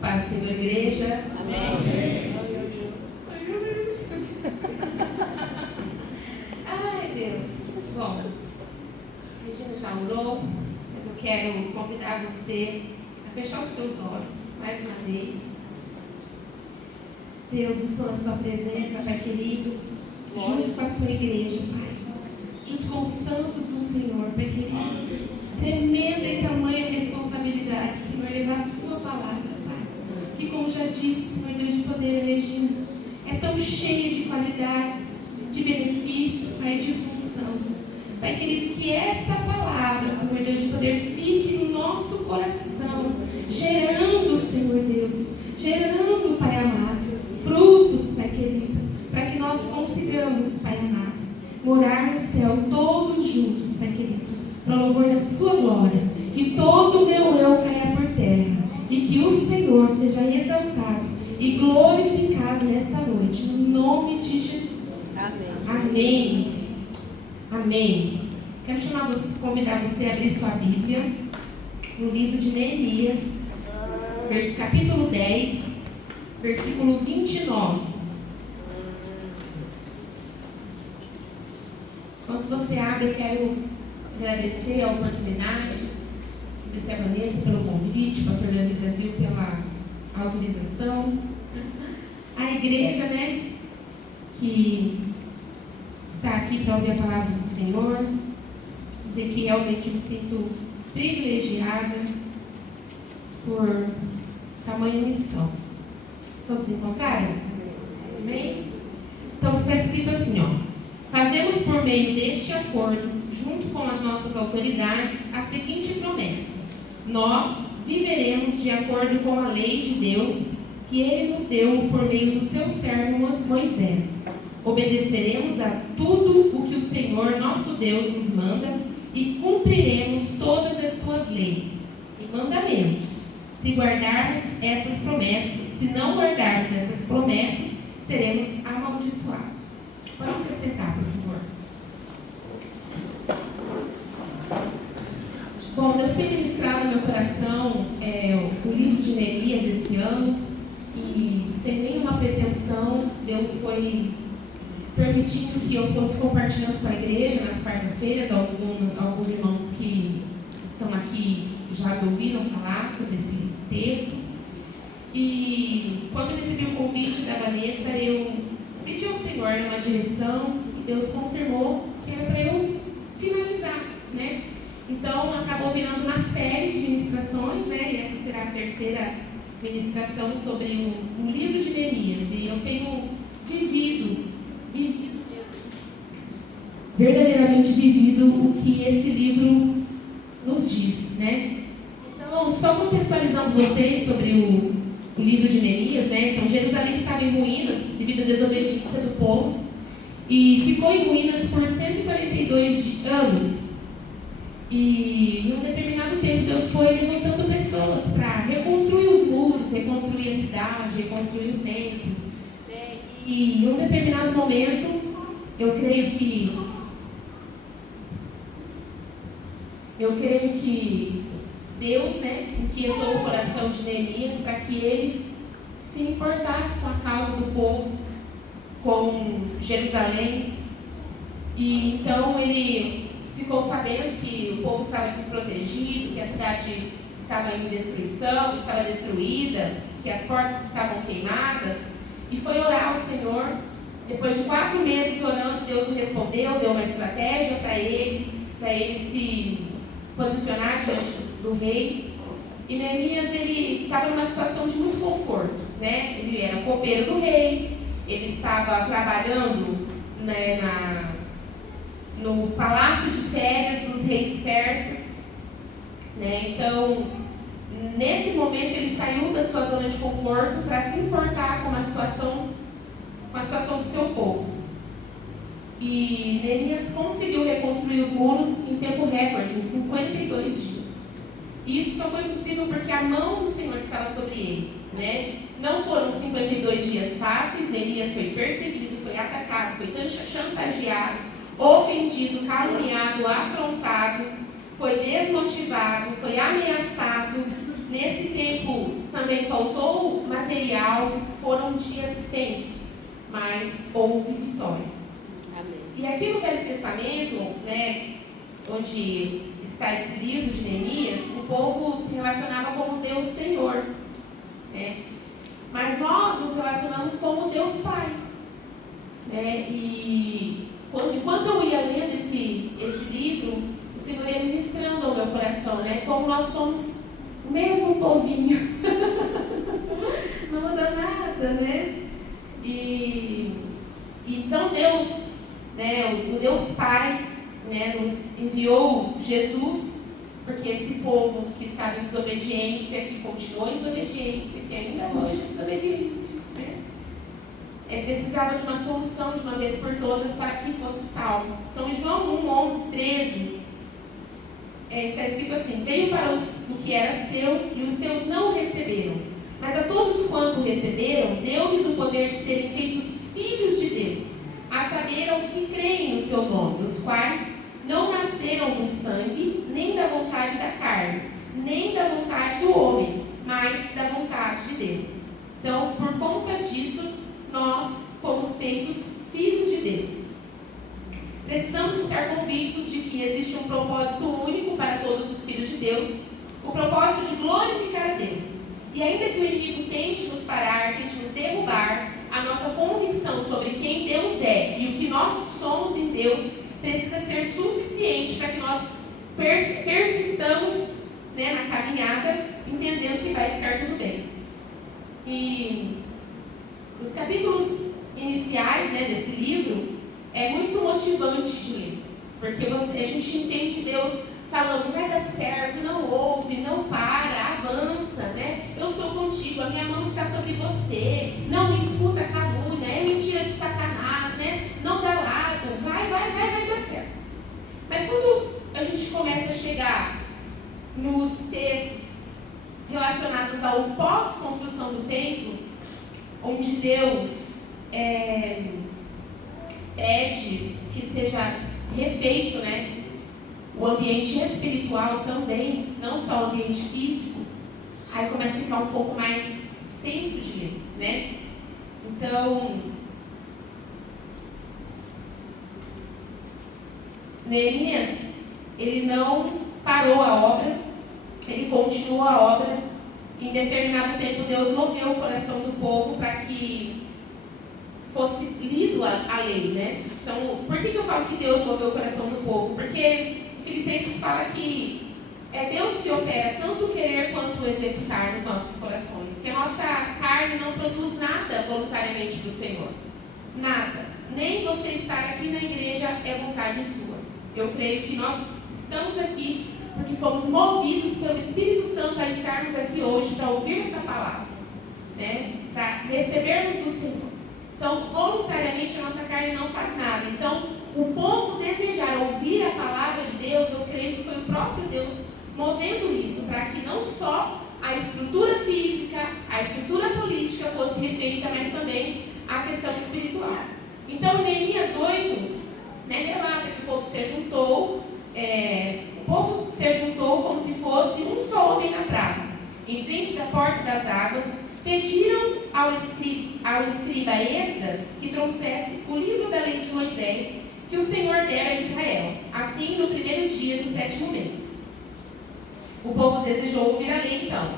Paz, Senhor, igreja. Amém. Ai, Deus. Bom, a Regina já orou, mas eu quero convidar você a fechar os teus olhos mais uma vez. Deus, eu estou na sua presença, Pai querido, junto com a sua igreja, Pai. Junto com os santos do Senhor, Pai querido. Tremenda e tamanha responsabilidade, Senhor, levar a sua palavra, Pai. Que, como já disse, Senhor Deus de poder, Regina, é tão cheia de qualidades, de benefícios, Pai, de função. Pai querido, que essa palavra, Senhor Deus de poder, fique no nosso coração, gerando, Senhor Deus, gerando, Pai amado, frutos, Pai querido, para que nós consigamos, Pai amado, morar no céu todos juntos, Pai querido, para o louvor da sua glória, que todo o meu eu caia por terra e que o Senhor seja exaltado e glorificado nessa noite, no nome de Jesus. Amém. Amém. Quero convidar você a abrir sua Bíblia no livro de Neemias, capítulo 10, versículo 29. Enquanto você abre, eu quero agradecer a oportunidade, agradecer a Vanessa pelo convite, pastor Davi Brasil pela autorização, a igreja, que está aqui para ouvir a palavra do Senhor, dizer que realmente me sinto privilegiada por tamanha missão. Todos encontraram? Amém? Então está escrito assim, fazemos por meio deste acordo, junto com as nossas autoridades, a seguinte promessa: nós viveremos de acordo com a lei de Deus que Ele nos deu por meio do seu servo Moisés. Obedeceremos a tudo o que o Senhor nosso Deus nos manda e cumpriremos todas as suas leis e mandamentos. Se guardarmos essas promessas, se não guardarmos essas promessas, seremos amaldiçoados. Vamos se sentar, por favor. Bom, Deus tem ministrado no meu coração o livro de Neemias esse ano, e sem nenhuma pretensão, Deus foi permitindo que eu fosse compartilhando com a igreja nas quartas-feiras. Alguns irmãos que estão aqui já me ouviram falar sobre esse texto. E quando eu recebi o convite da Vanessa, eu pedi ao Senhor uma direção e Deus confirmou que era para eu finalizar, Então, acabou virando uma série de ministrações, e essa será a terceira ministração sobre o livro de Neemias. E eu tenho vivido mesmo, verdadeiramente vivido o que esse livro nos diz, Então, só contextualizando vocês sobre o livro de Neemias, Então, Jerusalém estava em ruínas devido à desobediência do povo e ficou em ruínas por 142 anos. E em um determinado tempo Deus foi levantando pessoas para reconstruir os muros, reconstruir a cidade, reconstruir o templo. E em um determinado momento, eu creio que Deus, inquietou o coração de Neemias para que ele se importasse com a causa do povo, com Jerusalém. E então ele ficou sabendo que o povo estava desprotegido, que a cidade estava em destruição, estava destruída, que as portas estavam queimadas, e foi orar ao Senhor. Depois de 4 meses orando, Deus lhe respondeu, deu uma estratégia para ele se posicionar diante do rei. E Neemias, ele estava numa situação de muito conforto, Ele era copeiro do rei, ele estava trabalhando, no palácio de férias dos reis persas, Então, nesse momento, ele saiu da sua zona de conforto para se importar com a situação do seu povo. E Neemias conseguiu reconstruir os muros em tempo recorde, em 52 dias. E isso só foi possível porque a mão do Senhor estava sobre ele, Não foram 52 dias fáceis. Neemias foi perseguido, foi atacado, foi chantageado, ofendido, caluniado, afrontado, foi desmotivado, foi ameaçado. Nesse tempo também faltou material, foram dias tensos, mas houve vitória. Amém. E aqui no Velho Testamento, né, onde está esse livro de Neemias, o povo se relacionava como Deus Senhor, né? Mas nós nos relacionamos como Deus Pai, né? E enquanto eu ia lendo esse livro, o Senhor ia ministrando ao meu coração, né? Como nós somos o mesmo povinho. Não muda nada, né? E então Deus, né, o Deus Pai, né, nos enviou Jesus, porque esse povo que estava em desobediência, que continuou em desobediência, que ainda hoje é desobediente, né, precisava de uma solução de uma vez por todas para que fosse salvo. Então, em João 1, 11, 13, está escrito assim: veio para o que era seu e os seus não o receberam, mas a todos quanto o receberam, deu-lhes o poder de serem feitos filhos de Deus, a saber, aos que creem no seu nome, os quais não nasceram do sangue, nem da vontade da carne, nem da vontade do homem, mas da vontade de Deus. Então, por conta disso, nós fomos feitos filhos de Deus. Precisamos estar convictos de que existe um propósito único para todos os filhos de Deus, o propósito de glorificar a Deus. E ainda que o inimigo tente nos parar, tente nos derrubar, a nossa convicção sobre quem Deus é e o que nós somos em Deus precisa ser suficiente para que nós persistamos, né, na caminhada, entendendo que vai ficar tudo bem. E os capítulos iniciais, né, desse livro é muito motivante de ler, porque a gente entende Deus falando: vai dar certo, não ouve, não para, avança, né? Eu sou contigo, a minha mão está sobre você, não me escuta calúnia, é mentira de Satanás, né? Não dá lado, vai dar certo. Mas quando a gente começa a chegar nos textos relacionados ao pós-construção do templo, onde Deus pede que seja refeito, né, o ambiente espiritual também, não só o ambiente físico, aí começa a ficar um pouco mais tenso de ler, né? Então, Neemias, ele não parou a obra, ele continuou a obra. Em determinado tempo, Deus moveu o coração do povo para que fosse lido a lei, né? Então, por que eu falo que Deus moveu o coração do povo? Porque Filipenses fala que é Deus que opera tanto o querer quanto o executar nos nossos corações. Que a nossa carne não produz nada voluntariamente do Senhor. Nada. Nem você estar aqui na igreja é vontade sua. Eu creio que nós estamos aqui porque fomos movidos pelo Espírito Santo a estarmos aqui hoje para ouvir essa palavra, né? Para recebermos do Senhor. Então, voluntariamente, a nossa carne não faz nada. Então, o povo desejar ouvir a palavra de Deus, eu creio que foi o próprio Deus movendo isso, para que não só a estrutura física, a estrutura política fosse refeita, mas também a questão espiritual. Então, em Neemias 8, né, relata que o povo se juntou, como se fosse um só homem na praça, em frente da porta das águas. Pediram ao escriba Esdras que trouxesse o livro da lei de Moisés que o Senhor dera a Israel, assim no primeiro dia do 7º mês. O povo desejou ouvir a lei então.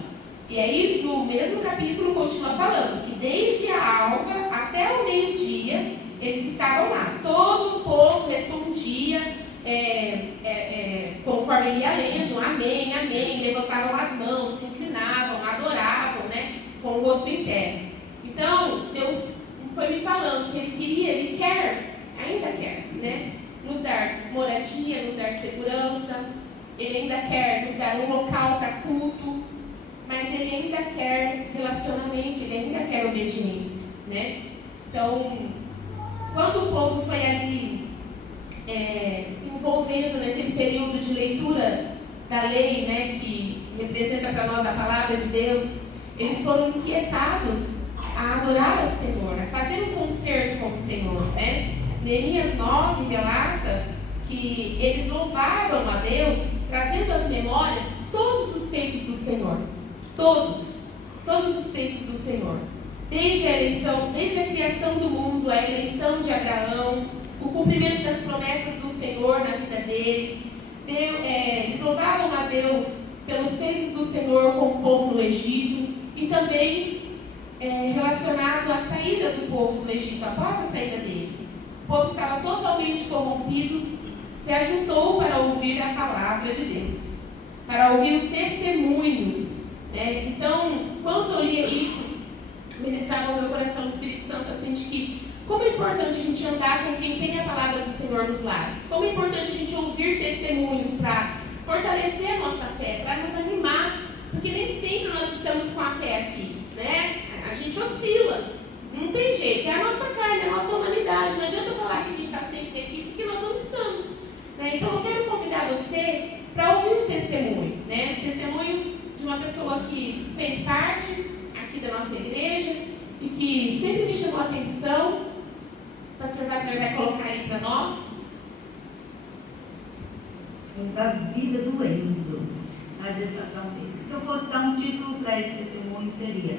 E aí, no mesmo capítulo, continua falando que desde a alva até o meio-dia, eles estavam lá. Todo o povo respondia conforme ele ia lendo: amém, amém. Levantavam as mãos, se inclinavam, adoravam, né, com o rosto em terra. Então, Deus foi me falando que Ele quer, ainda quer, né, nos dar moradia, nos dar segurança. Ele ainda quer nos dar um local para culto, mas Ele ainda quer relacionamento, Ele ainda quer obediência, né? Então, quando o povo foi ali se envolvendo naquele período de leitura da lei, né, que representa para nós a palavra de Deus, eles foram inquietados a adorar ao Senhor, a fazer um concerto com o Senhor, né? Neemias 9 relata que eles louvavam a Deus, trazendo às memórias todos os feitos do Senhor. Todos feitos do Senhor. Desde a criação do mundo, a eleição de Abraão, o cumprimento das promessas do Senhor na vida dele. Eles louvavam a Deus pelos feitos do Senhor com o povo no Egito e também relacionado à saída do povo do Egito, após a saída deles. O povo estava totalmente corrompido, se ajuntou para ouvir a palavra de Deus, para ouvir testemunhos. Então, quando eu lia isso, ministrava ao meu coração o Espírito Santo assim de que como é importante a gente andar com quem tem a palavra do Senhor nos lábios, como é importante a gente ouvir testemunhos para fortalecer a nossa fé, para nos animar, porque nem sempre nós estamos com a fé aqui, né? A gente oscila, não tem jeito, é a nossa carne, é a nossa humanidade, não adianta falar que a gente está sempre aqui, porque nós não estamos, né? Então eu quero convidar você para ouvir um testemunho, né? Um testemunho de uma pessoa que fez parte aqui da nossa igreja e que sempre me chamou a atenção. O pastor Wagner vai colocar aí para nós. Da vida do Enzo, na gestação dele. Se eu fosse dar um título para esse testemunho, seria: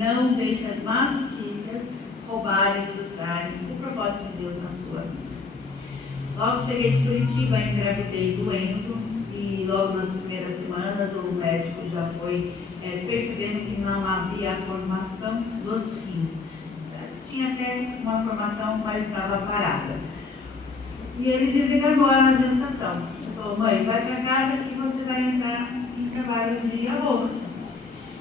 não deixe as más notícias roubarem, frustrarem o propósito de Deus na sua vida. Logo cheguei de Curitiba, engravidei do Enzo e logo nas primeiras semanas o médico já foi percebendo que não havia a formação dos rins. Tinha até uma formação, mas estava parada. E ele desligou a gestação. Ele falou: mãe, vai para casa que você vai entrar em trabalho de aborto.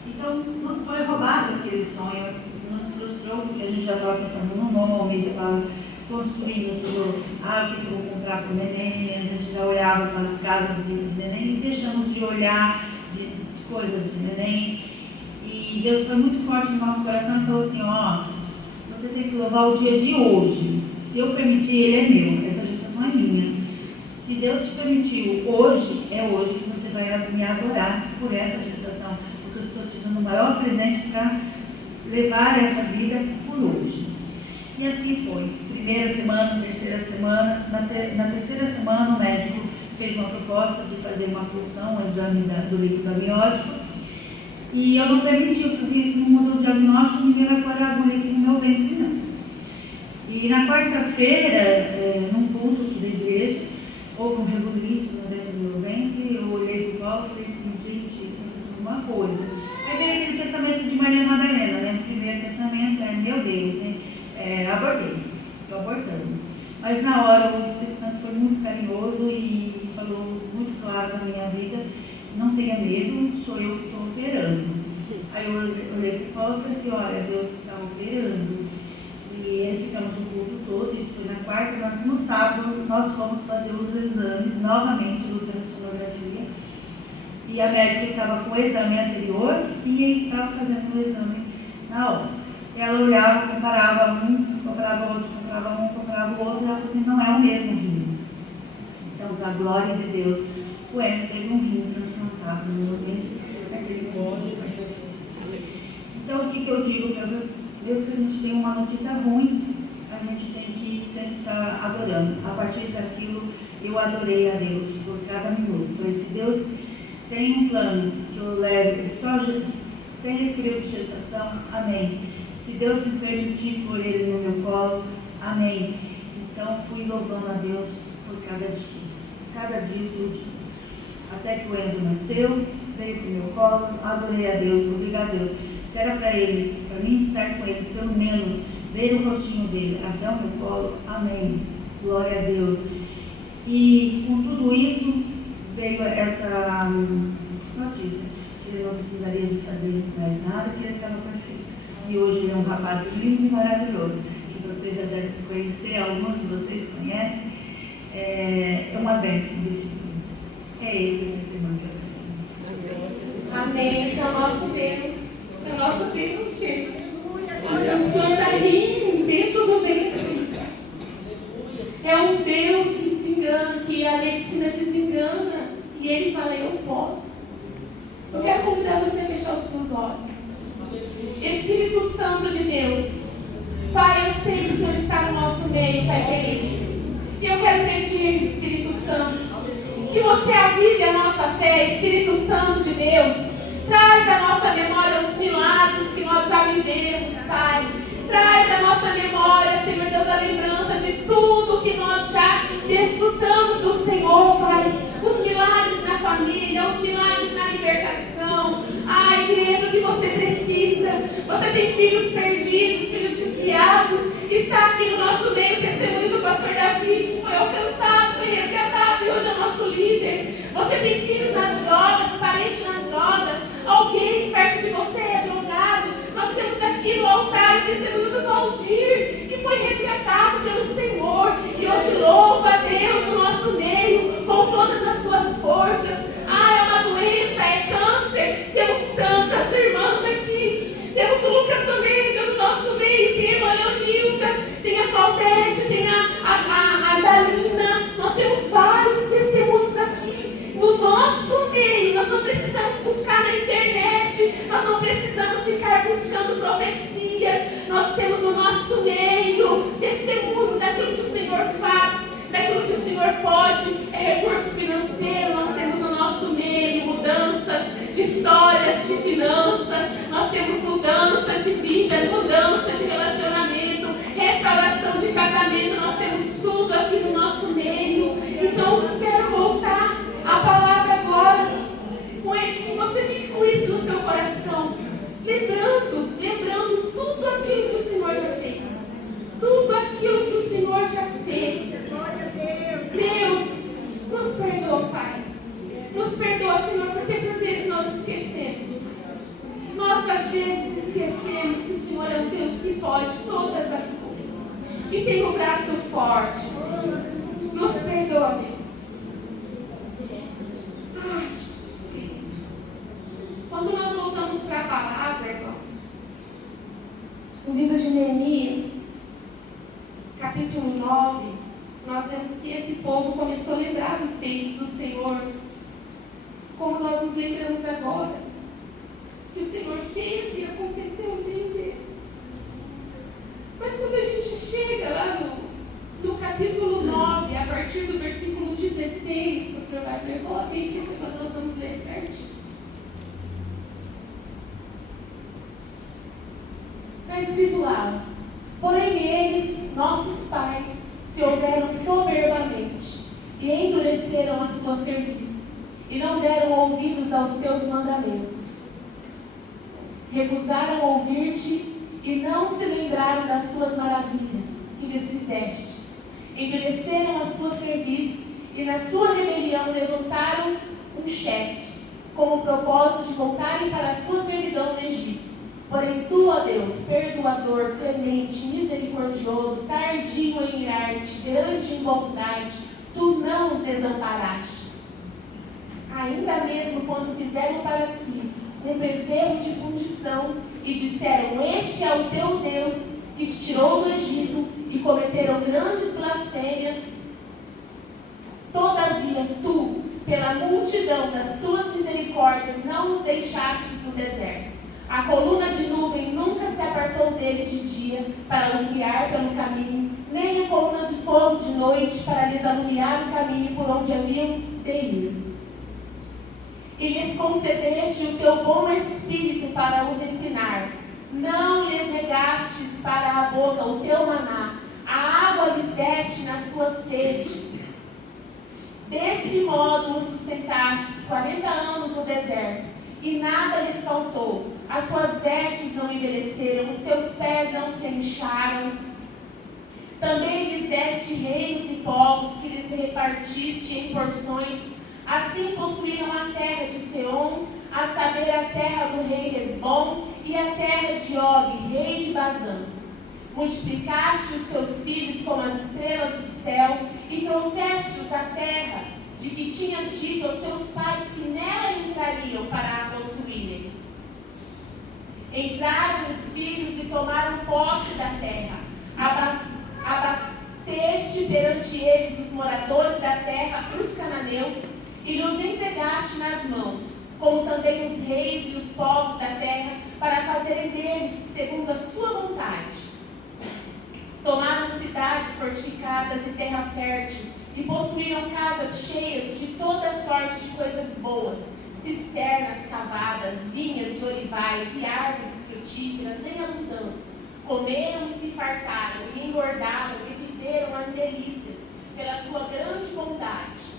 Então, nos foi roubado aquele sonho, nos frustrou, porque a gente já estava pensando no nome, já estava construindo tudo. O que eu vou comprar para o neném? A gente já olhava para as casas de neném e deixamos de olhar de coisas de neném. E Deus foi muito forte no nosso coração e falou assim: você tem que louvar o dia de hoje. Se eu permitir, ele é meu. Essa gestação é minha. Se Deus te permitiu hoje, é hoje que você vai me adorar por essa gestação. Porque eu estou te dando o maior presente para levar essa vida por hoje. E assim foi. Primeira semana, terceira semana. Na terceira semana, o médico fez uma proposta de fazer uma punção, um exame do líquido amniótico. E eu não permiti, eu fazia isso no mundo do diagnóstico, ninguém vai pôr a agulha aqui no meu ventre, não. E na quarta-feira, num culto aqui da igreja, houve um rebuliço dentro do meu ventre, eu olhei para o volta e falei assim: gente, eu estou fazendo alguma coisa. Aí veio aquele pensamento de Maria Madalena, né? O primeiro pensamento é: meu Deus, né? Abortei, estou abortando. Mas na hora o Espírito Santo foi muito carinhoso e falou muito claro na minha vida: não tenha medo, sou eu que estou operando. Aí eu olhei para fora e falei assim: olha, Deus está operando. E ficamos o culto todo, isso foi na quarta. No sábado nós fomos fazer os exames novamente do ultrassonografia. E a médica estava com o exame anterior e ele estava fazendo o exame na hora. Ela olhava, comparava um, comparava o outro, comparava o outro, e ela falou assim: não é o mesmo rim. Então, para a glória de Deus, o Enzo teve um rim transplantado no meu ventre. Então, o que eu digo para vocês? Mesmo que a gente tenha uma notícia ruim, a gente tem que sempre estar adorando. A partir daquilo, eu adorei a Deus por cada minuto. Falei: se Deus tem um plano que eu leve, só tem esse período de gestação, amém. Se Deus me permitir pôr ele no meu colo, amém. Então, fui louvando a Deus por cada dia o seu dia. Até que o Enzo nasceu, veio para o meu colo, adorei a Deus, obrigado a Deus. Se era para mim estar com ele, pelo menos ver o rostinho dele até o meu colo, amém. Glória a Deus. E com tudo isso, veio essa notícia, que ele não precisaria de fazer mais nada, que ele estava perfeito. E hoje ele é um rapaz lindo e maravilhoso, que vocês já devem conhecer, alguns de vocês conhecem. É uma bênção de filho. É esse o testemunho que eu tenho. Amém. Esse é o nosso Deus. É o nosso Deus, gente. Deus planta rim dentro do ventre. É um Deus que desengana, que a medicina desengana. E Ele fala: eu posso. Eu quero convidar você a fechar os seus olhos. Espírito Santo de Deus, Pai, eu sei que o Senhor está no nosso meio, Pai querido. E eu quero pedir, Espírito Santo, que você avive a nossa fé, Espírito Santo de Deus. Traz à nossa memória os milagres que nós Senhor Deus, a lembrança de tudo que nós já desfrutamos do Senhor, Pai. Os milagres na família, os milagres na libertação. Igreja, o que você precisa. Você tem filhos perdidos, filhos desviados. Está aqui no nosso meio o testemunho do pastor Davi, que foi alcançado, foi resgatado e hoje é nosso líder. Você tem filhos nas drogas, parente nas drogas, alguém perto de você é drogado. Nós temos aqui no altar o testemunho do Valdir, que foi resgatado pelo Senhor e hoje louva a Deus no nosso meio, com todas as suas forças. É uma doença, é câncer. Temos tantas irmãs aqui. Temos o Lucas também, do nosso meio, tem a irmã Leonilda, tem a Claudete, tem a Dalina. Nós temos vários testemunhos aqui no nosso meio. Nós não precisamos buscar na internet, nós não precisamos ficar buscando profecias. Nós temos no nosso meio testemunho daquilo que o Senhor faz, daquilo que o Senhor pode. É recurso financeiro, nós temos no nosso meio mudanças de histórias, de finanças. Nós temos mudança de vida, mudança de relacionamento, restauração de casamento. Nós temos tudo aqui no nosso meio. Então, quero voltar a palavra agora, que você fique com isso no seu coração, lembrando tudo aquilo que o Senhor já fez, tudo aquilo que o Senhor já fez. Deus, nos perdoa, Pai, nos perdoa, Senhor, porque por vezes nós esquecemos. Nós às vezes esquecemos que o Senhor é um Deus que pode todas as coisas e tem um braço forte, Senhor. Nos perdoa, Deus. Jesus querido. Quando nós voltamos para a palavra, irmãos, no livro de Neemias, capítulo 9, nós vemos que esse povo começou a lembrar dos feitos do Senhor, como nós nos lembramos agora, que o Senhor fez e aconteceu no meio deles. Mas quando a gente chega lá no capítulo 9, a partir do versículo 16, pastor Wagner, coloque aí que semana nós vamos ler certinho. Está escrito lá: porém eles, nossos pais, se houveram soberbamente e endureceram a sua cerviz e não deram ouvidos aos teus mandamentos. Recusaram ouvir-te e não se lembraram das tuas maravilhas que lhes fizestes. Endureceram a sua cerviz e na sua rebelião levantaram um chefe, com o propósito de voltarem para a sua servidão no Egito. Porém tu, ó Deus, perdoador, clemente, misericordioso, tardio em irar-te, grande em bondade, tu não os desamparaste. Ainda mesmo quando fizeram para si um bezerro de fundição e disseram: este é o teu Deus que te tirou do Egito, e cometeram grandes blasfêmias, todavia tu, pela multidão das tuas misericórdias, não os deixastes no deserto. A coluna de nuvem nunca se apartou deles de dia para os guiar pelo caminho, nem a coluna de fogo de noite para lhes alumiar o caminho por onde haviam de ir. E lhes concedeste o teu bom espírito para os ensinar. Não lhes negastes para a boca o teu maná, a água lhes deste na sua sede. Desse modo os sustentastes 40 anos no deserto, e nada lhes faltou. As suas vestes não envelheceram, os teus pés não se incharam. Também lhes deste reinos e povos que lhes repartiste em porções. Assim possuíram a terra de Seom, a saber, a terra do rei Hesbom e a terra de Og, rei de Bazã. Multiplicaste os teus filhos como as estrelas do céu e trouxeste-os à terra de que tinhas dito aos seus pais que nela entrariam para a possuírem. Entraram os filhos e tomaram posse da terra. Abateste perante eles os moradores da terra, os cananeus, e nos entregaste nas mãos, como também os reis e os povos da terra, para fazerem deles segundo a sua vontade. Tomaram cidades fortificadas e terra fértil, e possuíram casas cheias de toda sorte de coisas boas, cisternas cavadas, vinhas e olivais e árvores frutíferas em abundância. Comeram e se fartaram, e engordaram e viveram as delícias pela sua grande bondade.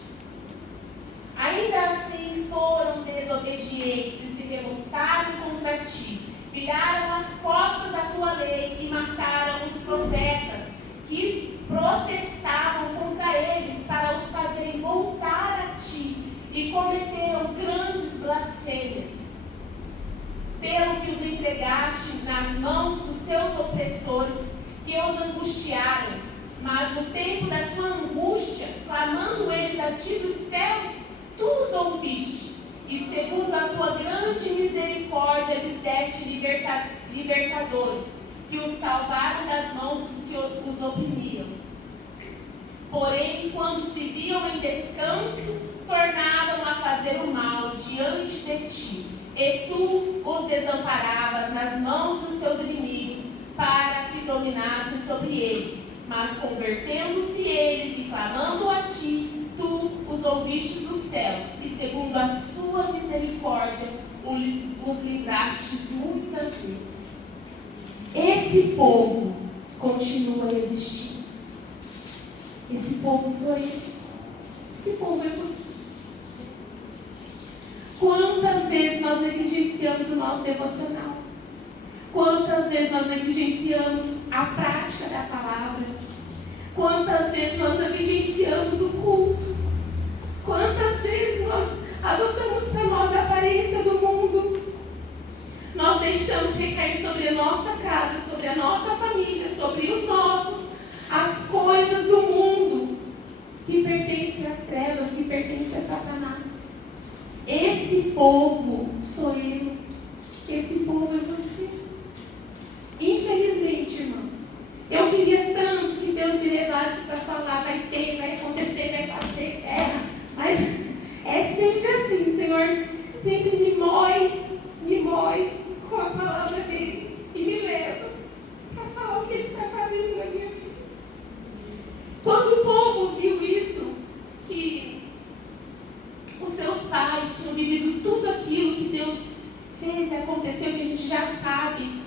Ainda assim foram desobedientes e se revoltaram contra ti, viraram as costas à tua lei e mataram os profetas que protestavam contra eles para os fazerem voltar a ti, e cometeram grandes blasfêmias. Pelo que os entregaste nas mãos dos seus opressores, que os angustiaram, mas no tempo da sua angústia, clamando eles a ti dos céus, tu os ouviste, e segundo a tua grande misericórdia lhes deste libertadores, que os salvaram das mãos dos que os oprimiam. Porém, quando se viam em descanso, tornavam a fazer o mal diante de ti, e tu os desamparavas nas mãos dos seus inimigos, para que dominassem sobre eles. Mas convertendo-se eles e clamando a ti, tu os ouvistes dos céus, e segundo a sua misericórdia os livraste muitas vezes. Esse povo continua a existir. Esse povo sou eu. Esse povo é você. Quantas vezes nós negligenciamos o nosso devocional? Quantas vezes nós negligenciamos a prática da palavra? Quantas vezes nós negligenciamos o culto? Quantas vezes nós adotamos para nós a aparência do mundo? Nós deixamos recair sobre a nossa casa, sobre a nossa família, sobre os nossos, as coisas do mundo que pertencem às trevas, que pertencem a Satanás. Esse povo sou eu. Esse povo é você. Infelizmente, irmãos, eu queria tanto que Deus me levasse para falar, vai ter, vai acontecer, vai fazer, mas é sempre assim, o Senhor sempre me mói com a palavra dele e me leva para falar o que ele está fazendo na minha vida. Quando o povo viu isso, que os seus pais tinham vivido tudo aquilo que Deus fez e aconteceu, que a gente já sabe,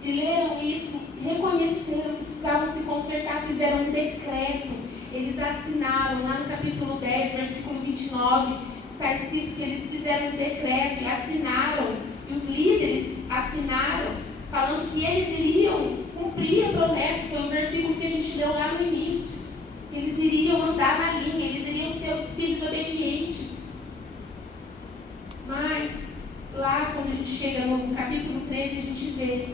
e leram isso, reconheceram que precisavam se consertar, fizeram um decreto, eles assinaram, lá no capítulo 10, versículo 29, está escrito que eles fizeram um decreto e assinaram, e os líderes assinaram, falando que eles iriam cumprir a promessa, que é o versículo que a gente deu lá no início. Eles iriam andar na linha, eles iriam ser filhos obedientes. Mas, lá quando a gente chega no capítulo 13, a gente vê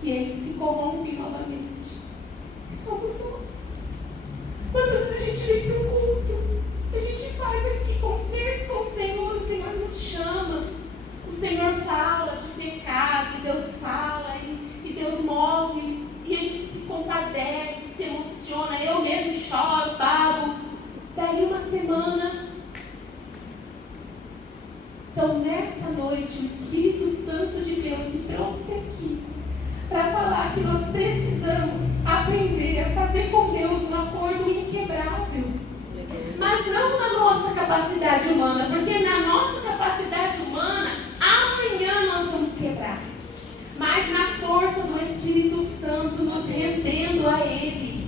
que eles se corrompem novamente. E somos nós. Quantas vezes a gente vem para o culto, a gente faz aqui concerto com o Senhor nos chama, o Senhor fala de pecado, e Deus fala, e Deus move, e a gente se compadece, se emociona, eu mesmo choro, babo. Daí uma semana. Então, nessa noite, o Espírito Santo de Deus me trouxe aqui para falar que nós precisamos aprender a fazer com Deus um acordo inquebrável. Mas não na nossa capacidade humana, porque na nossa capacidade humana, amanhã nós vamos quebrar. Mas na força do Espírito Santo, nos rendendo a Ele,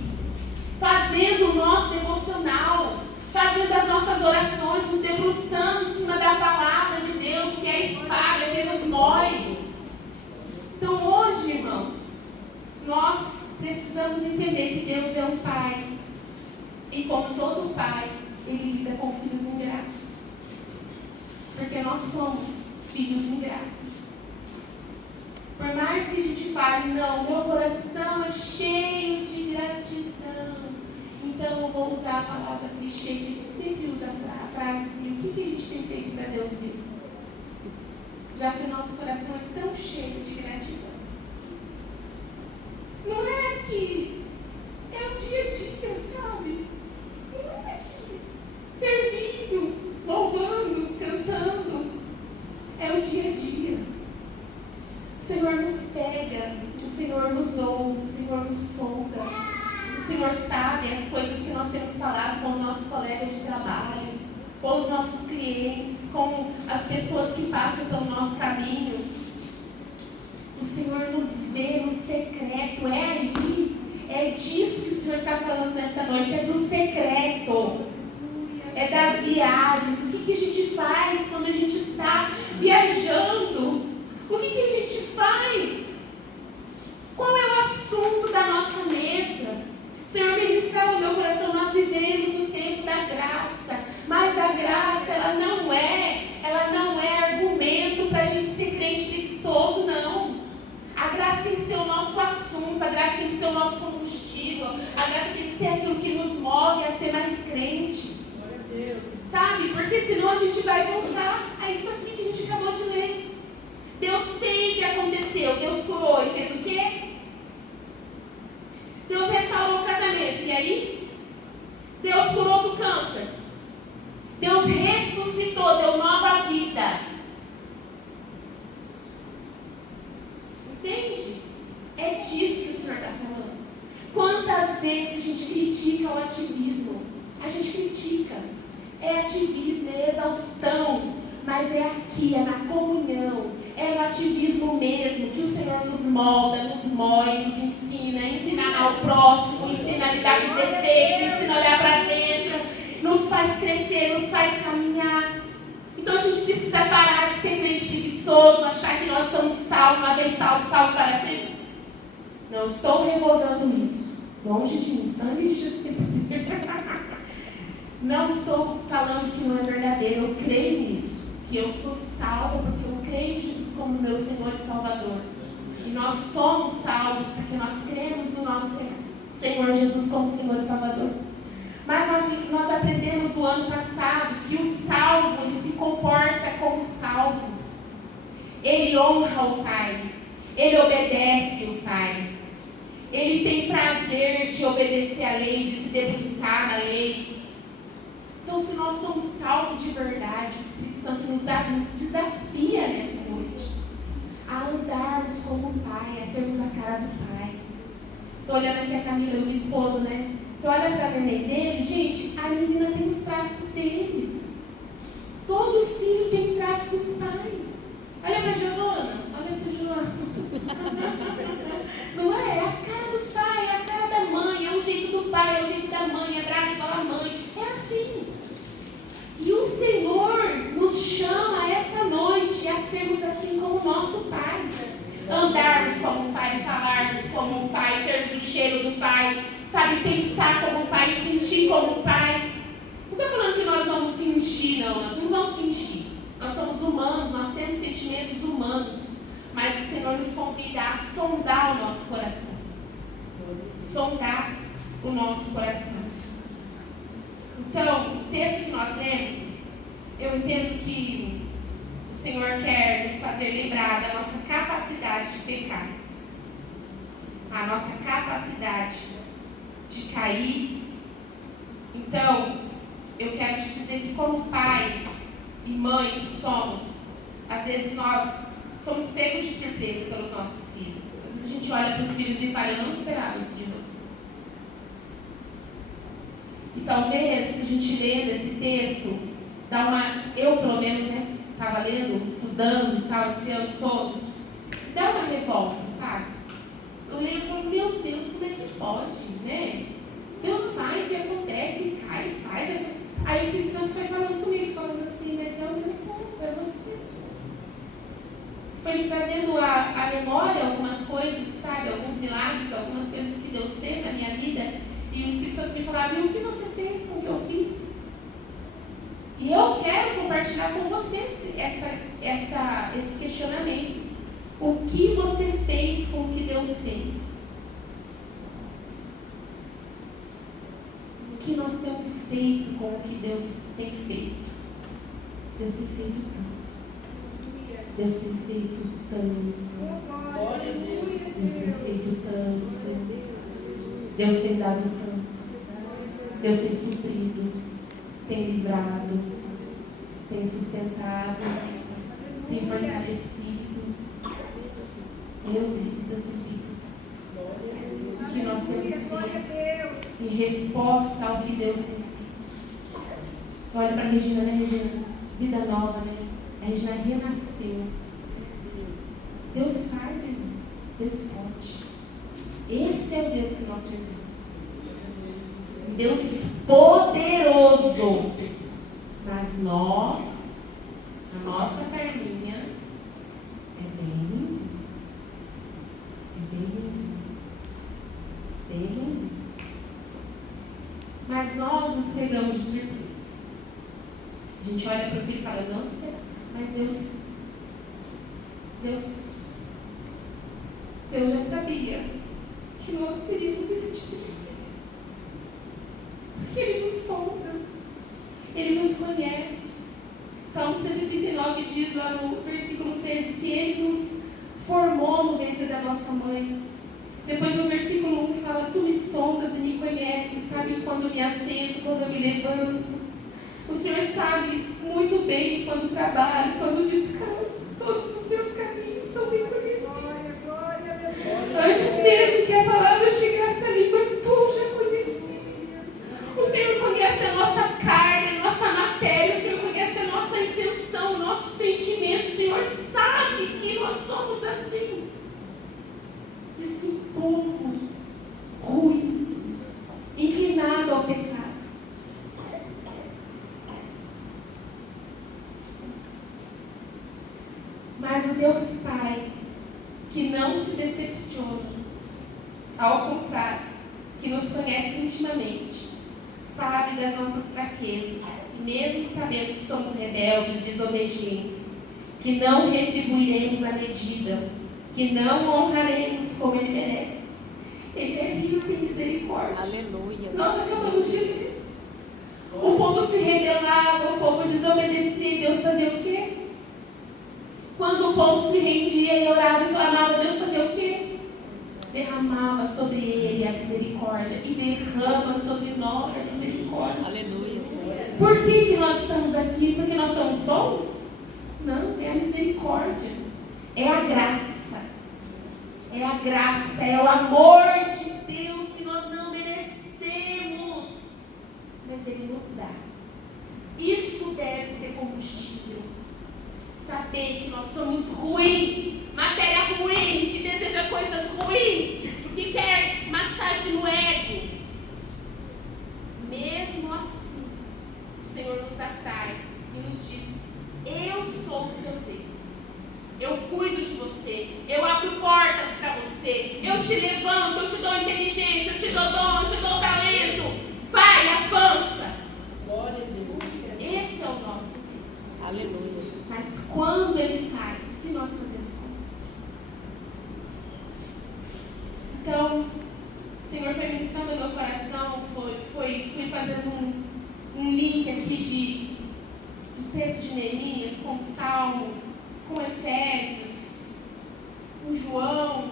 fazendo o nosso devocional, fazendo as nossas orações, nos debruçando em cima da palavra de Deus, que é a espada que nos mói. Então hoje, irmãos, nós precisamos entender que Deus é um Pai. E como todo pai, Ele lida com filhos ingratos. Porque nós somos filhos ingratos. Por mais que a gente fale, não, meu coração é cheio de gratidão. Então eu vou usar a palavra clichê, que a gente sempre usa a frase assim, o que a gente tem feito para Deus ver? Já que o nosso coração é tão cheio de gratidão. Não é que é o dia a dia, sabe? Não é que servindo, louvando, cantando, é o dia a dia. O Senhor nos pega, o Senhor nos ouve, o Senhor nos sonda. O Senhor sabe as coisas que nós temos falado com os nossos colegas de trabalho, com os nossos clientes, com as pessoas que passam pelo nosso caminho. O Senhor nos vê no secreto, é ali É disso que o Senhor está falando nessa noite, é do secreto, é das viagens. O que a gente faz quando a gente está viajando? O que a gente faz? Qual é o assunto da nossa mesa? O Senhor ministrou no meu coração, nós vivemos no tempo da graça, mas a graça, ela não é argumento para a gente ser crente preguiçoso, não. A graça tem que ser o nosso assunto, a graça tem que ser o nosso combustível, a graça tem que ser aquilo que nos move a ser mais crente. Sabe? Porque senão a gente vai voltar a isso aqui que a gente acabou de ler. Deus fez e aconteceu, Deus curou e fez o quê? Deus restaurou o casamento, e aí? Deus curou do câncer. Deus ressuscitou, deu nova vida. Entende? É disso que o Senhor está falando. Quantas vezes a gente critica o ativismo? A gente critica. É ativismo, é exaustão. Mas é aqui, é na comunhão. É no ativismo mesmo que o Senhor nos molda, nos moe, nos ensina. Ensina ao próximo, ensina a lidar com os defeitos, ensina a olhar para dentro. Nos faz crescer, nos faz caminhar. Então a gente precisa parar de ser crente preguiçoso, achar que nós somos salvos, uma vez salvo, salvo para sempre. Não estou revogando isso. Longe de mim, sangue de Jesus tem poder. Não estou falando que não é verdadeiro, eu creio nisso. Que eu sou salva porque eu creio em Jesus como meu Senhor e Salvador. E nós somos salvos porque nós cremos no nosso Senhor Jesus como Senhor e Salvador. Mas nós aprendemos no ano passado que o salvo, ele se comporta como salvo. Ele honra o Pai. Ele obedece o Pai. Ele tem prazer de obedecer a lei, de se debruçar na lei. Então, se nós somos salvos de verdade, o Espírito Santo nos desafia nessa noite a andarmos como o Pai, a termos a cara do Pai. Estou olhando aqui a Camila, o esposo, né? Você olha para a neném dele, gente, a menina tem os traços deles. Todo filho tem traços dos pais. Olha para a Giovana, olha para a Joana. Não é? É a cara do pai, é a cara da mãe, é o jeito do pai, é o jeito da mãe, é brava igual a mãe. É assim. E o Senhor nos chama essa noite a sermos assim como o nosso Pai. Andarmos como o Pai, falarmos como o Pai, termos o cheiro do Pai, sabe, pensar como o Pai, sentir como o Pai. Não estou falando que nós vamos fingir, não, nós não vamos fingir. Nós somos humanos, nós temos sentimentos humanos, mas o Senhor nos convida a sondar o nosso coração. Sondar o nosso coração. Então, o texto que nós lemos, eu entendo que o Senhor quer nos fazer lembrar da nossa capacidade de pecar, a nossa capacidade de cair. Então, eu quero te dizer que como pai e mãe que somos, às vezes nós somos pegos de surpresa pelos nossos filhos. Às vezes a gente olha para os filhos e fala, eu não esperava isso de você. E talvez, se a gente lendo esse texto, eu pelo menos, né, estava lendo, estudando e tal, esse ano todo, dá uma revolta, sabe? Eu leio e falo, meu Deus, como é que pode, né? Deus faz e acontece, cai, faz. Aí o Espírito Santo foi falando comigo, falando assim, mas é o meu povo, é você. Foi me trazendo à memória algumas coisas, sabe? Alguns milagres, algumas coisas que Deus fez na minha vida. E o Espírito Santo me falava, e o que você fez com o que eu fiz? E eu quero compartilhar com você esse questionamento. O que você fez com o que Deus fez? O que nós temos feito com o que Deus tem feito? Deus tem feito tanto. Deus tem feito tanto. Glória a Deus. Deus tem feito tanto. Deus tem dado tanto. Deus tem suprido, tem livrado, tem sustentado, tem fortalecido. Meu Deus, Deus tem feito tanto. O que nós temos feito em resposta ao que Deus tem feito. Olha para a Regina, né, Regina? Vida nova, né? A Regina renasceu. Deus faz, irmãos. Deus pode. Esse é o Deus que nós servimos. Um Deus poderoso. Mas nós, a nossa carninha, é bem ruimzinha. É bem ruimzinha. Bem ruimzinha. Mas nós nos pegamos de surpresa. A gente olha para o filho e fala, não esperava. Mas Deus já sabia que nós seríamos esse tipo de filho. Porque Ele nos sonda. Ele nos conhece. Salmo 139 diz lá no versículo 13 que Ele nos formou no ventre da nossa mãe. Depois no versículo 1 fala, tu me sondas e me conheces, sabe quando me assento, quando eu me levanto. O Senhor sabe muito bem quando trabalho, quando descanso. Todos os meus caminhos são bem conhecidos. Antes mesmo que a palavra chegasse à língua, tu já conhecia. O Senhor conhece a nossa carne, a nossa matéria. O Senhor conhece a nossa intenção, o nosso sentimento. O Senhor sabe que nós somos assim. Esse povo ruim, inclinado ao pecado. Mas o Deus Pai, que não se decepciona, ao contrário, que nos conhece intimamente, sabe das nossas fraquezas, e mesmo sabendo que somos rebeldes, desobedientes, que não retribuiremos a medida, que não honraremos como Ele merece. Ele é rico em misericórdia. Aleluia. Nós acabamos de ver. O povo se rebelava, o povo desobedecia, e Deus fazia o quê? Quando o povo se rendia e orava e clamava, Deus fazia o quê? Derramava sobre ele a misericórdia e derrama sobre nós a misericórdia. Aleluia. Por que nós estamos aqui? Porque nós somos bons? Não, é a misericórdia. É a graça. É a graça, é o amor de Deus que nós não merecemos. Mas Ele nos dá. Isso deve ser combustível. Saber que nós somos ruins, matéria ruim, que deseja coisas ruins, que quer massagem no ego. Mesmo assim, o Senhor nos atrai e nos diz, eu sou o seu Deus, eu cuido de você, eu abro portas para você, eu te levanto, eu te dou inteligência, eu te dou dom, eu te dou talento, vai, avança. Glória a Deus. Esse é o nosso Deus. Aleluia. Mas quando Ele faz, o que nós fazemos com isso? Então, o Senhor foi ministrando no meu coração, fui fazendo um link aqui do texto de Neemias com Salmo, com Efésios, com João.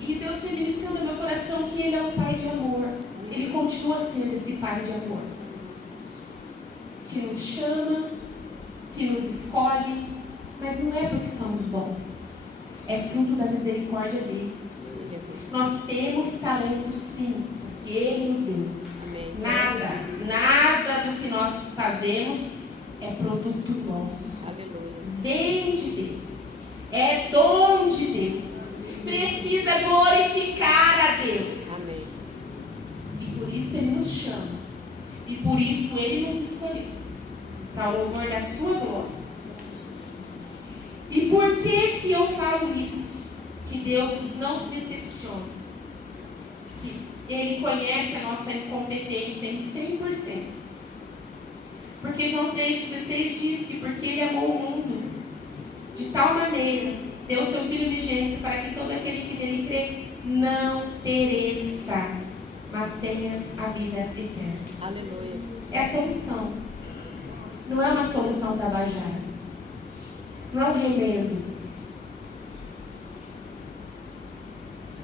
E Deus foi ministrando no meu coração que Ele é o Pai de amor. Ele continua sendo esse Pai de amor. Que nos chama, que nos escolhe, mas não é porque somos bons, é fruto da misericórdia dele. Nós temos talento sim, que Ele nos deu. Nada do que nós fazemos é produto nosso. Vem de Deus, é dom de Deus, precisa glorificar a Deus. Amém. E por isso Ele nos chama, e por isso Ele nos escolheu, para o louvor da sua glória. E por que eu falo isso? Que Deus não se decepciona, que Ele conhece a nossa incompetência em 100%. Porque João 3,16 diz que porque Ele amou o mundo de tal maneira, deu seu Filho unigênito para que todo aquele que nele crê não pereça, mas tenha a vida eterna. Aleluia. É a solução. Não é uma solução tabajara. Não é um remendo.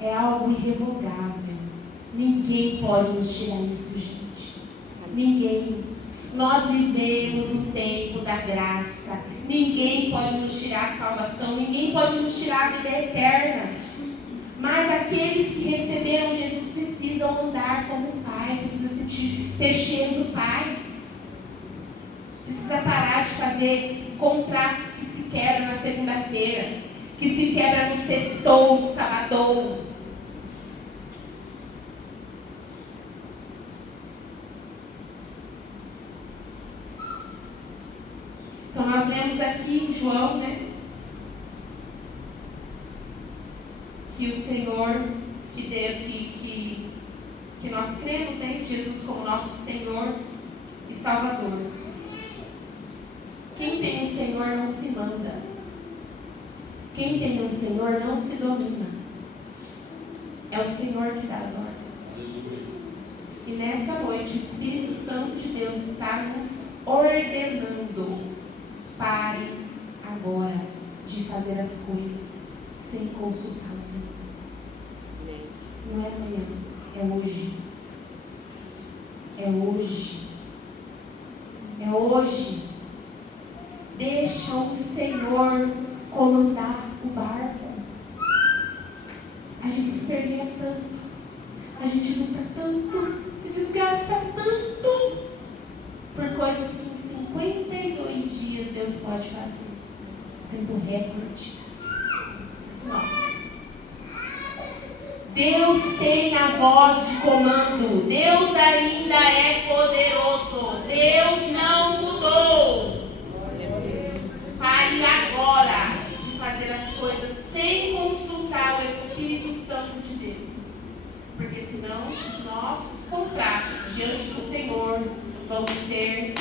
É algo irrevogável. Ninguém pode nos tirar isso, gente. Ninguém. Nós vivemos o tempo da graça. Ninguém pode nos tirar a salvação. Ninguém pode nos tirar a vida eterna. Mas aqueles que receberam Jesus precisam andar como o Pai. Precisam ter cheiro do Pai. Precisa parar de fazer contratos que se quebram na segunda-feira, que se quebra no sextou, no sabadou. João, né? Que o Senhor, que nós cremos, né, em Jesus como nosso Senhor e Salvador. Quem tem um Senhor não se manda. Quem tem um Senhor não se domina. É o Senhor que dá as ordens. E nessa noite o Espírito Santo de Deus está nos ordenando. Pare agora de fazer as coisas sem consultar o Senhor. Não é amanhã, é hoje. É hoje. É hoje. Deixa o Senhor comandar o barco. A gente se perdeia tanto. A gente luta tanto, se desgasta tanto por coisas que em 52 dias Deus pode fazer. Tempo recorde. Assim, ó. Deus tem a voz de comando. Deus ainda é poderoso. Deus não mudou. Pare agora de fazer as coisas sem consultar o Espírito Santo de Deus. Porque senão os nossos contratos diante do Senhor vão ser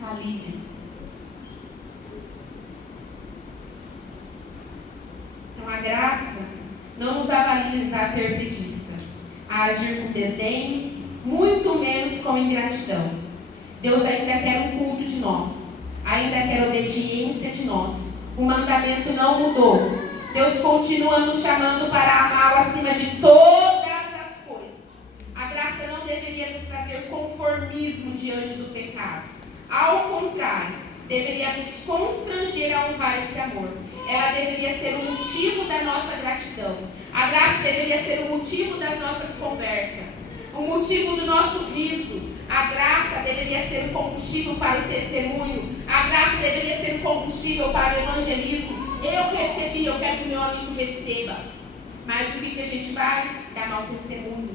falíveis. Então a graça não nos avaliza a ter preguiça, a agir com desdém, muito menos com ingratidão. Deus ainda quer um culto de nós, ainda quer obediência de nós. O mandamento não mudou. Deus continua nos chamando para amá-lo acima de todas as coisas. A graça não deveria nos trazer conformismo diante do pecado. Ao contrário, deveria nos constranger a honrar esse amor. Ela deveria ser o motivo da nossa gratidão. A graça deveria ser o motivo das nossas conversas, o motivo do nosso riso. A graça deveria ser o combustível para o testemunho. A graça deveria ser o combustível para o evangelismo. Eu recebi, eu quero que meu amigo receba. Mas o que a gente faz? Dá mau testemunho.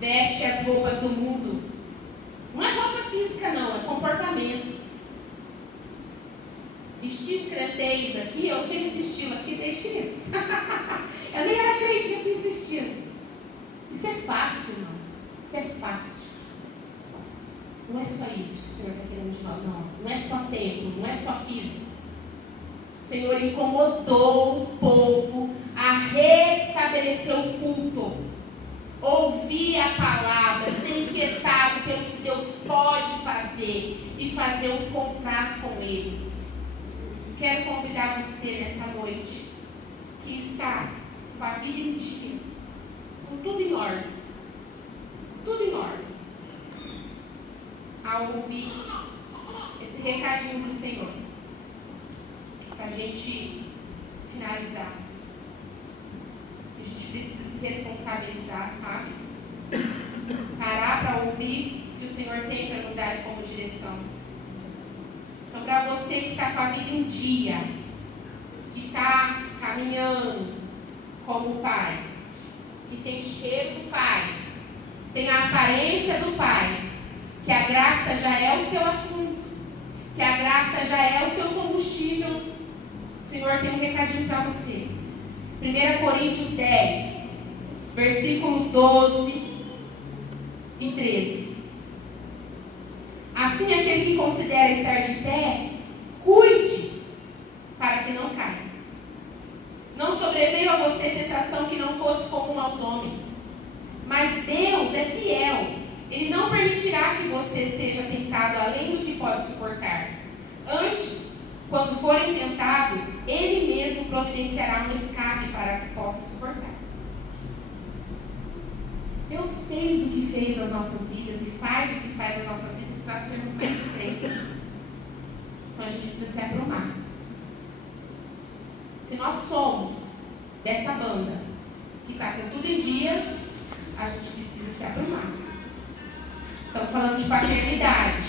Veste as roupas do mundo. Não é roupa física não, é comportamento. Vestir crentez aqui, eu tenho esse estilo aqui desde criança. Eu nem era crente, já tinha esse estilo. Isso é fácil, irmãos. Isso é fácil. Não é só isso que o Senhor está querendo de nós, não. Não é só templo, não é só físico. O Senhor incomodou o povo a restabelecer o culto. Ouvir a palavra, ser inquietado pelo que Deus pode fazer e fazer um contrato com Ele. Quero convidar você nessa noite que está com a vida em dia, com tudo em ordem, ao ouvir esse recadinho do Senhor, para a gente finalizar. A gente precisa se responsabilizar, sabe? Parar para ouvir o que o Senhor tem para nos dar como direção. Então, para você que está com a vida em dia, que está caminhando como o Pai, que tem cheiro do Pai, tem a aparência do Pai, que a graça já é o seu assunto, que a graça já é o seu combustível, o Senhor tem um recadinho para você. 1 Coríntios 10, versículo 12 e 13. Assim, aquele que considera estar de pé, cuide para que não caia. Não sobreveio a você tentação que não fosse comum aos homens. Mas Deus é fiel. Ele não permitirá que você seja tentado além do que pode suportar. Antes, quando forem tentados, Ele mesmo providenciará um escape para que possa suportar. Deus fez o que fez nas nossas vidas e faz o que faz nas nossas vidas para sermos mais crentes. Então a gente precisa se aprumar. Se nós somos dessa banda que está com tudo em dia, a gente precisa se aprumar. Estamos falando de paternidade.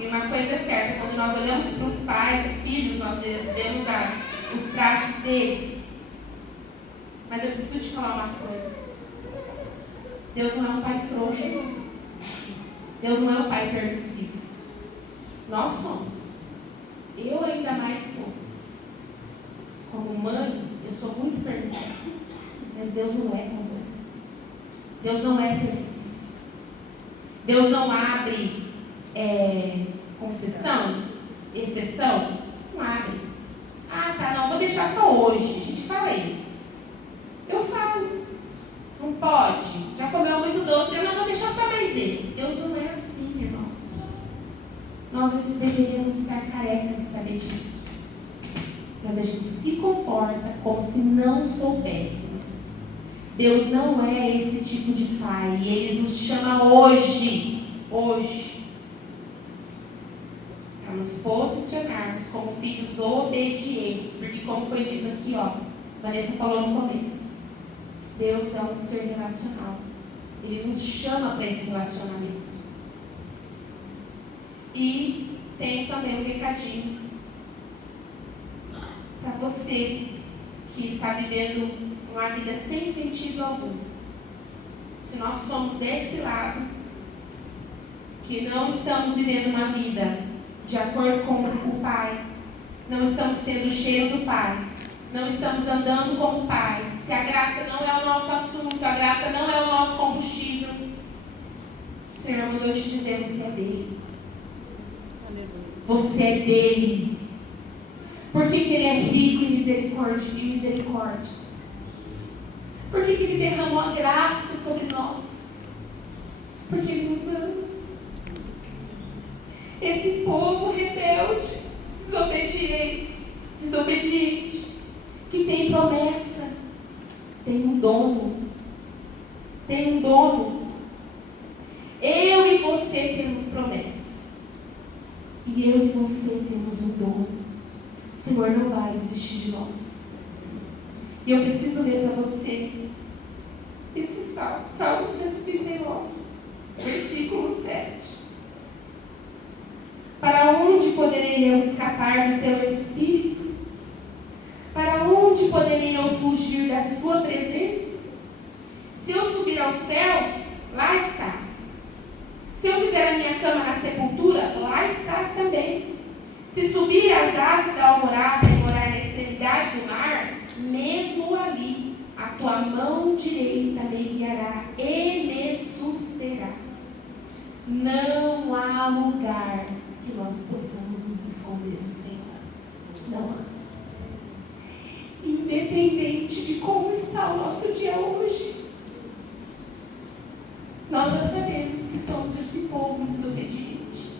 E uma coisa é certa, quando nós olhamos para os pais e filhos, nós às vezes vemos os traços deles. Mas eu preciso te falar uma coisa. Deus não é um pai frouxo. Deus não é um pai permissivo. Nós somos. Eu ainda mais sou. Como mãe, eu sou muito permissiva. Mas Deus não é como mãe. Deus não é permissivo. Deus não abre concessão, exceção. Não abre. Ah, tá, não, vou deixar só hoje. A gente fala isso. Eu falo. Não pode. Já comeu muito doce, eu não vou deixar só mais esse. Deus não é assim, irmãos. Nós deveríamos estar carecas de saber disso. Mas a gente se comporta como se não soubéssemos. Deus não é esse tipo de pai. E Ele nos chama hoje. Hoje. Para nos posicionarmos como filhos obedientes. Porque como foi dito aqui, ó. Vanessa falou no começo. Deus é um ser relacional. Ele nos chama para esse relacionamento. E tem também um recadinho para você que está vivendo uma vida sem sentido algum. Se nós somos desse lado, que não estamos vivendo uma vida de acordo com o Pai, se não estamos tendo o cheiro do Pai, não estamos andando com o Pai, se a graça não é o nosso assunto, a graça não é o nosso combustível, o Senhor mandou te dizer, você é dele. Você é dele. Por que Ele é rico em misericórdia? Por que Ele derramou a graça sobre nós? Porque Ele nos ama. Esse povo rebelde, desobediente, que tem promessa, tem um dono. Eu e você temos promessa. E eu e você temos um dono. O Senhor não vai desistir de nós. E eu preciso ler para você esse Salmo 139, versículo 7. Para onde poderei eu escapar do teu Espírito? Para onde poderei eu fugir da sua presença? Se eu subir aos céus, lá estás. Se eu fizer a minha cama na sepultura, lá estás também. Se subir às asas da alvorada e morar na extremidade do mar, mesmo ali, a tua mão direita me guiará e me susterá. Não há lugar que nós possamos nos esconder do Senhor. Não há. Independente de como está o nosso dia hoje, nós já sabemos que somos esse povo desobediente.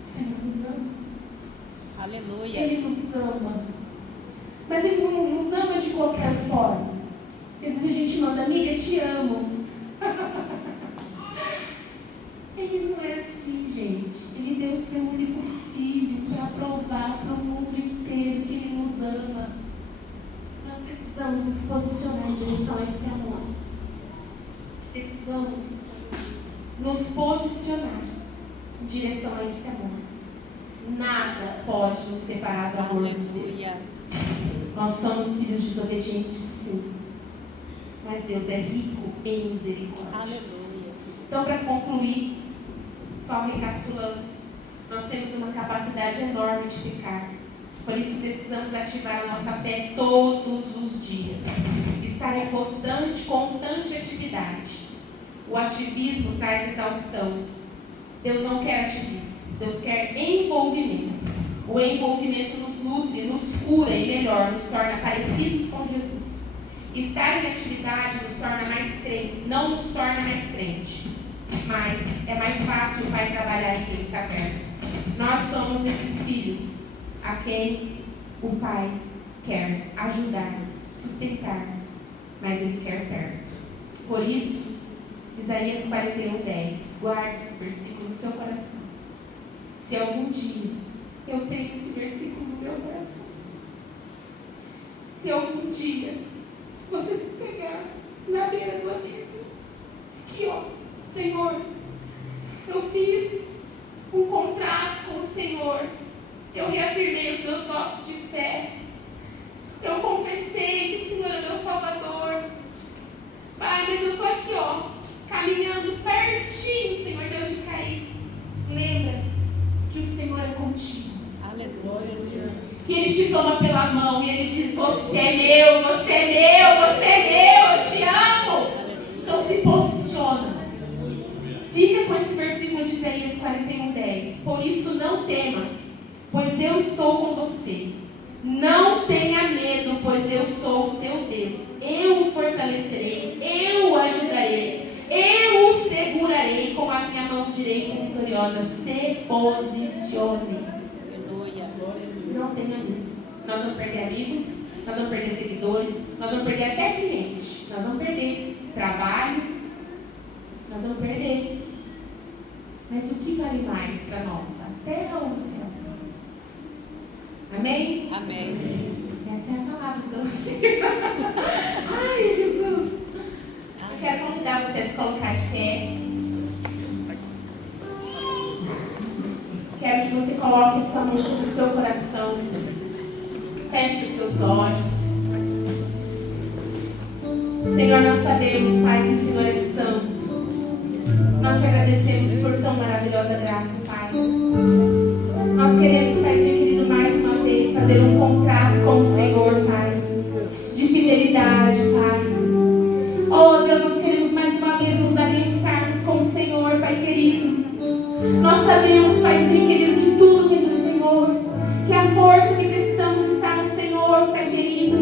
O Senhor nos ama. Aleluia. Ele nos ama. Mas Ele não nos ama de qualquer forma. Às vezes a gente manda, amiga, te amo. Ele não é assim, gente. Ele deu o seu único filho para provar para o mundo inteiro que Ele nos ama. Nós precisamos nos posicionar em direção a esse amor. Precisamos nos posicionar em direção a esse amor. Nada pode nos separar do amor de Deus. Nós somos filhos desobedientes, sim. Mas Deus é rico em misericórdia. Aleluia. Então, para concluir, só recapitulando, nós temos uma capacidade enorme de pecar. Por isso precisamos ativar a nossa fé todos os dias. Estar em constante atividade. O ativismo traz exaustão. Deus não quer ativismo. Deus quer envolvimento. O envolvimento nos nutre, nos cura e melhor, nos torna parecidos com Jesus. Estar em atividade nos torna mais crente, não nos torna mais crente. Mas é mais fácil o Pai trabalhar em quem está perto. Nós somos esses filhos a quem o Pai quer ajudar, sustentar, mas Ele quer perto. Por isso, Isaías 41:10, guarde esse versículo no seu coração. Se algum dia eu tenho esse versículo no meu coração, se algum dia você se pegar na beira do abismo, aqui ó, Senhor, eu fiz um contrato com o Senhor, eu reafirmei os meus votos de fé, eu confessei que o Senhor é meu Salvador. Pai, mas eu estou aqui ó, caminhando pertinho, Senhor Deus, de cair. Lembra que o Senhor é contigo. que Ele te toma pela mão e Ele diz: você é meu, você é meu, você é meu, eu te amo. Então se posiciona. Fica com esse versículo de Isaías 41:10. Por isso não temas, pois eu estou com você. Não tenha medo, pois eu sou o seu Deus. Eu o fortalecerei, eu o ajudarei, eu o segurarei com a minha mão direita vitoriosa. Se posicione. Não tenha medo. Nós vamos perder amigos, nós vamos perder seguidores, nós vamos perder até cliente, nós vamos perder trabalho, nós vamos perder. Mas o que vale mais para nós? A terra ou o céu? Amém? Amém. Essa é a palavra para você. Ai, Jesus. Eu quero convidar você a se colocar de pé. Quero que você coloque a sua mão sobre o seu coração. Feche os seus olhos. Senhor, nós sabemos, Pai, que o Senhor é santo. Nós te agradecemos por tão maravilhosa graça, Pai. Nós queremos, Paizinho querido, mais uma vez fazer um contrato com o Senhor, Pai, de fidelidade, Pai. Oh, Deus, nós queremos mais uma vez nos aliançarmos com o Senhor, Pai querido. Nós sabemos, Paizinho querido, que tudo vem do Senhor, que a força que precisamos está no Senhor, Pai querido.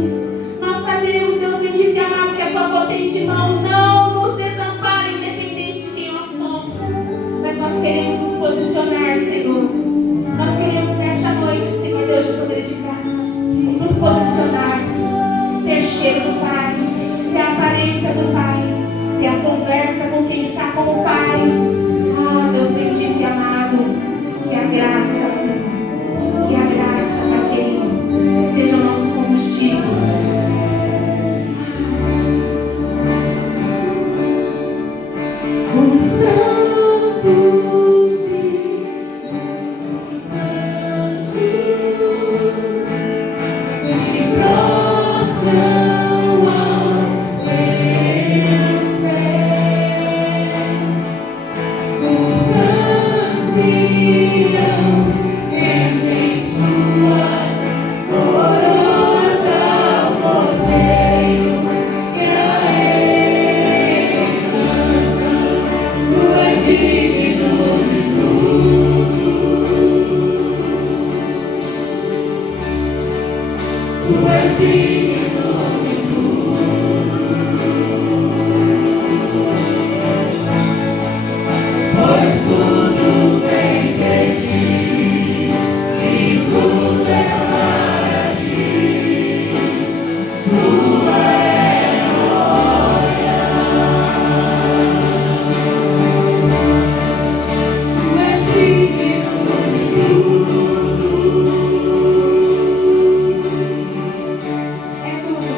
Nós sabemos, Deus bendito e amado, que a Tua potente mão não nos desampara, independente de quem nós somos. Mas nós queremos nos posicionar, Senhor. Nós queremos nessa noite, Senhor Deus de poder de graça, nos posicionar, ter cheiro do Pai, ter a aparência do Pai, ter a conversa com quem está com o Pai. Ah, Deus bendito e amado, que a graça, Senhor, que a graça, Pai querido, seja o nosso combustível. Os santos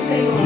Senhor.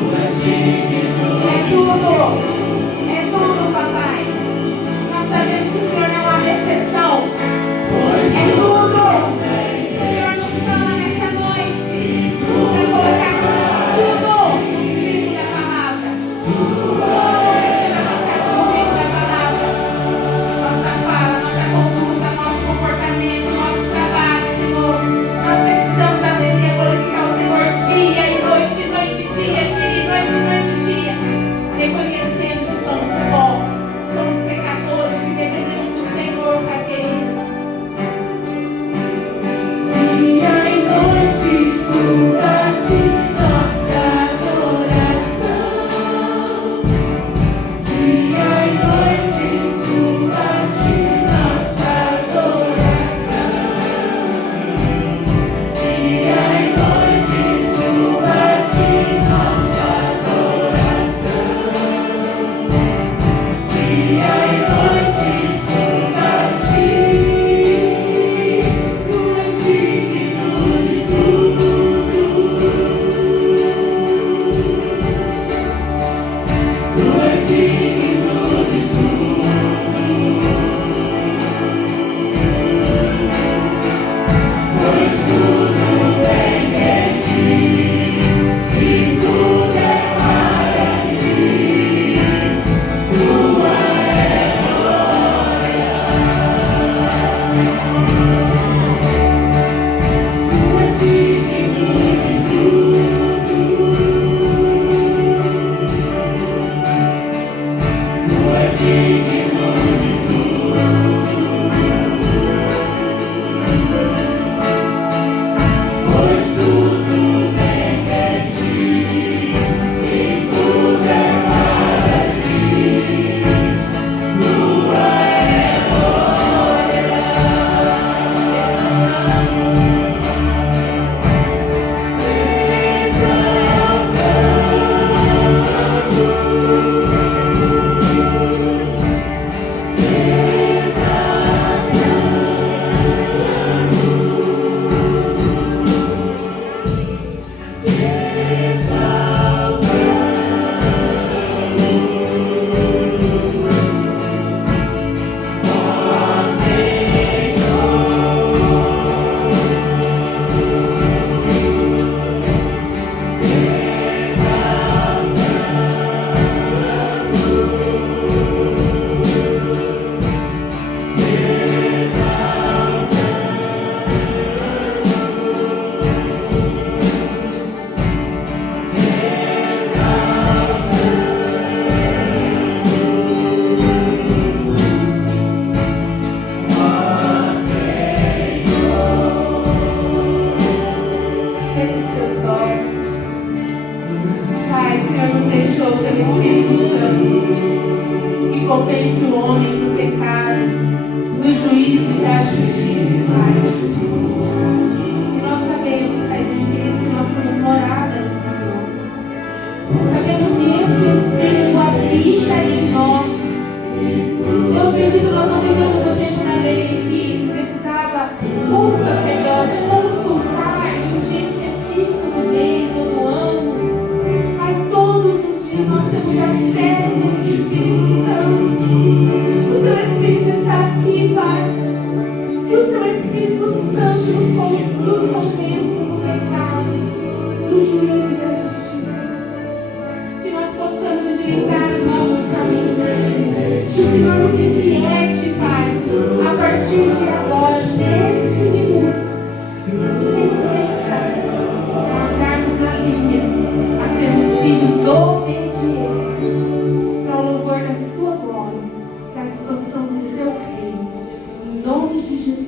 obras. Pai, o Senhor nos deixou o teu Espírito Santo, que convence o homem do pecado, do juízo e da justiça, Pai. E nós sabemos, Paizinho querido, que nós somos morada do Senhor. Sabemos que esse Espírito habita em nós. Deus bendito, nós não vivemos o tempo da lei que precisava um sacerdote consultar em um dia específico do mês ou do ano. Pai, todos os dias nós temos acesso a esse Espírito Santo. O seu Espírito está aqui, Pai. Que o seu Espírito Santo nos convença do pecado, do juízo e da justiça. Que nós possamos endireitar os nossos caminhos. Que o Senhor nos inquiete, Pai, a partir de agora, neste minuto, sem cessar, a andarmos na linha, a sermos filhos obedientes, para o louvor da sua glória, para a expansão do seu reino. Em nome de Jesus.